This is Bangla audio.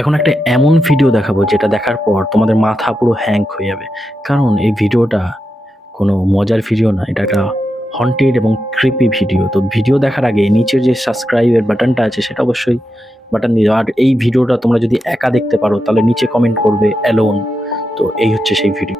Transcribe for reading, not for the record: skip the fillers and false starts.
এখন একটা এমন ভিডিও দেখাবো যেটা দেখার পর তোমাদের মাথা পুরো হ্যাং হয়ে যাবে। কারণ এই ভিডিওটা কোনো মজার ভিডিও না, এটা একটা হন্টেড এবং ক্রিপি ভিডিও। তো ভিডিও দেখার আগে নিচের যে সাবস্ক্রাইবের বাটনটা আছে সেটা অবশ্যই বাটন দিয়ে দাও। আর এই ভিডিওটা তোমরা যদি একা দেখতে পারো তাহলে নিচে কমেন্ট করবে অ্যালোন। তো এই হচ্ছে সেই ভিডিও।